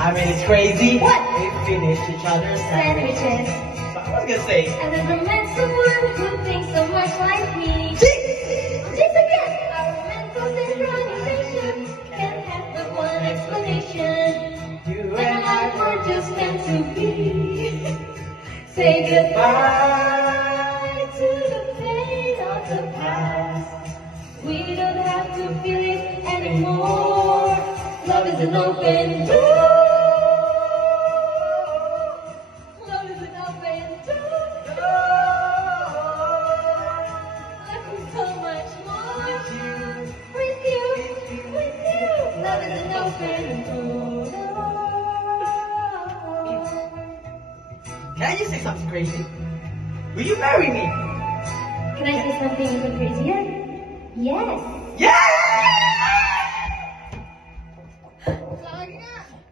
I mean, it's crazy. What? We finished each other's sandwiches. Sandwiches. So I was gonna say, I never met someone who thinks so much like me. see? This again! Our mental synchronization can't have but one explanation. You And I were just meant to be. Say goodbye to the pain of the past. We don't have to feel it anymore. Love is an open door. Love is an open door. Love is so much more. With you. Love is an open door. Can I just say something crazy? Will you marry me? Can I say something even crazier? Yes. Yes!